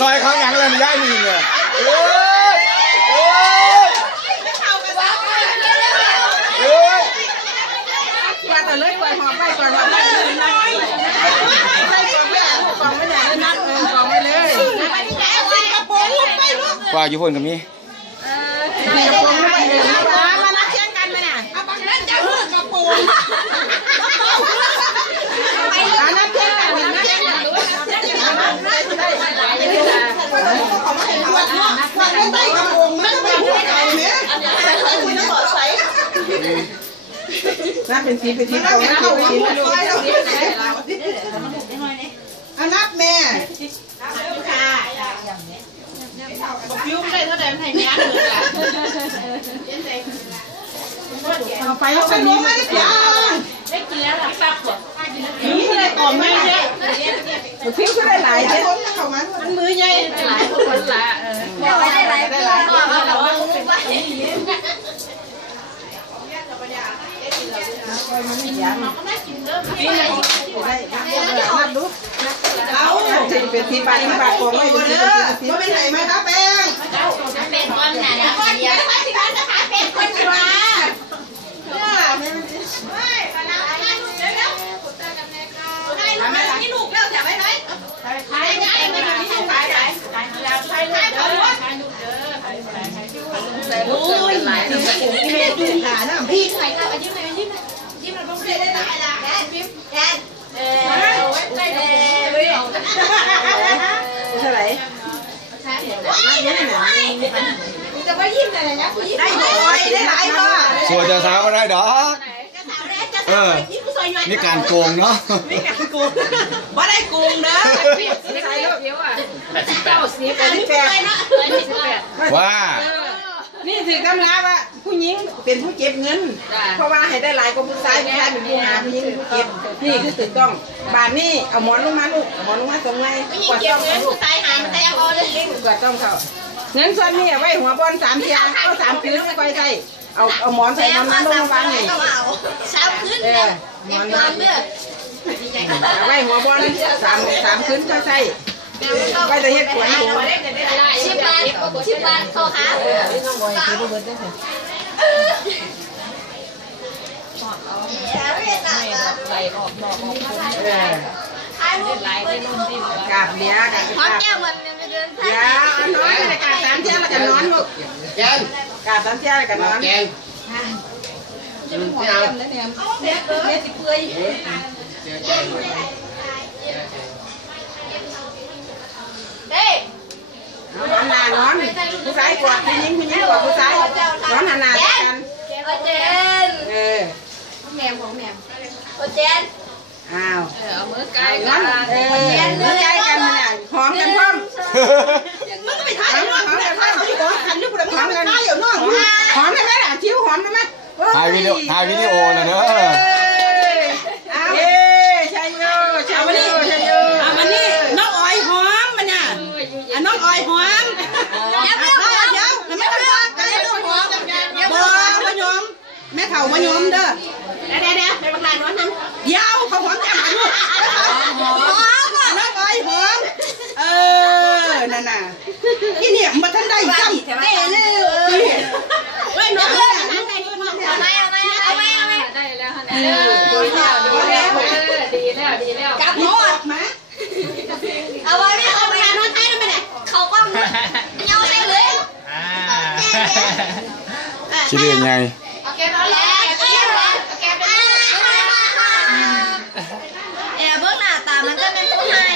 ซอยเขาอย่างเลยมันย้ายนี่เนี่ยเอ้ยเอ้ยเอ้ยกวาดเอาเลยกวาดหอบไปกวาดหอบไปนักกองไม่ได้นักเออกองไม่เลยว่าอยู่พุ่นกับมีนี่กระโปรงไม่ไปเลยมามานักเชียงกันมาเนี่ยอานักเชียงกันนักเชียงกัน นักเป็นสีเป็นสีเอานักเป็นสีเป็นสีอานักแม่ยุ่งได้เท่าไหร่ให้แม่เลยล่ะเอาไปล้วคนนี้ไม่ได้ยังได้กินแล้วหลับซับหรอนี่เลยต่อไม่ได้ทิ้งก็ได้หลายเด้ามันมือใหญ่หลายคนละเออ ได้หลายได้หลาย เราเราว่าไป เอาจะเป็นสีบาทสีบาทของไม่อยู่ที่สีเป็นไหนไหมครับแป้งเป็นคนน่ะนะเดียวโอ้ยหลายถึงผมที่แม่ดูขาหน้าพี่ใครก็ยิ้มเลยยิ้มเลยยิ้ม ได้หน่อยได้หลายบ่ส่วนเจะสาวก็ได้ดอกเออนี่การโกงเนาะไม่กันกูบ่ได้กูเด้อใส่ลูกเดียวอะเก้าสิบเป็นแปดว่า นี่ถือกำลาว่าผู้หญิงเป็นผู้เก็บเงิน เพราะว่าให้ได้หลายกว่าผู้ชายผู้ชายเป็นผู้หาผู้หญิงเป็นผู้เก็บ นี่คือถูกต้อง บาทนี่เอาหมอนลงมาลูกเอาหมอนลงมาตรงไหนกวาดต้องเขาลูกตายหามันจะยังเอาเลยกวาดต้องเขา เงินส่วนนี้เอาไว้หัวบอลสามเทียเอาสามคืนไม่ค่อยใส่เอาเอาหมอนใส่หมอนนั้นลงมาวางนี่เช้าขึ้นเออหมอนนนั้อนนเลือดเอาไว้หัวบอลสามสามคืนค่อยใส่ไว้จะเฮ็ดขวัญถุงชิบบาทชิบบาทโทรหาเออถ่ายรูปกราบเนี้ยกราบพร้อมแก้วมันจะเดินเดี๋ยวเอาน้อยกราบ สามเทียแล้วก็นอนลูก แกน กราบสามเทียแล้วก็นอน แกนไม่เอา เด้ เอาหันหน้านอนผู้ชายกวาดผู้หญิงผู้หญิงกวาดผู้ชายนอนหันหน้ากัน โอเจน เออ แมมของแมมโอเจน อ้าว เอามือไกล นอน ร้อมหอมหอมกันพร้อมหอมกันอยู่บนหอมกันหอมได้ไหมล่ะชิวหอมได้ไหมถ่ายวิดีโอถ่ายวิดีโอนะเด้อเย้ชัยโยชัยโยชัยโยอะมันนี่น้องออยหอมมันน่ะอะน้องออยหอมเดี๋ยวเดี๋ยวเดี๋ยวแล้วไม่ต้องพากันเลยลูกหอมบ่บ่ยมแม่เฒ่าบ่ยมเด้อเดี๋ยวเดี๋ยวเดี๋ยวเป็นประธานน้องทำยาวเขาหอมแก้มลูกหอมน้องออยหอมเออนั่ นน่เนี่ยมาทันได้จำเด้เลยเฮ้ยน้องเลยนั่เอาไหมเอาไหมเอาไหมเอาไหมได้แล้วฮะเนี่ยดีแล้วดีแล้วดีแล้วดีแล้วกลับหอดมาเอาไว้ไม่เอาไปหาน้องไทยได้ไหมเนี่ยเขาก็เอาได้เลยคิดได้ยังไงโอเคแล้วแล้วโอเคแล้วโอเคเป็นเออเบื้องหน้าตามันก็เป็นผู้ให้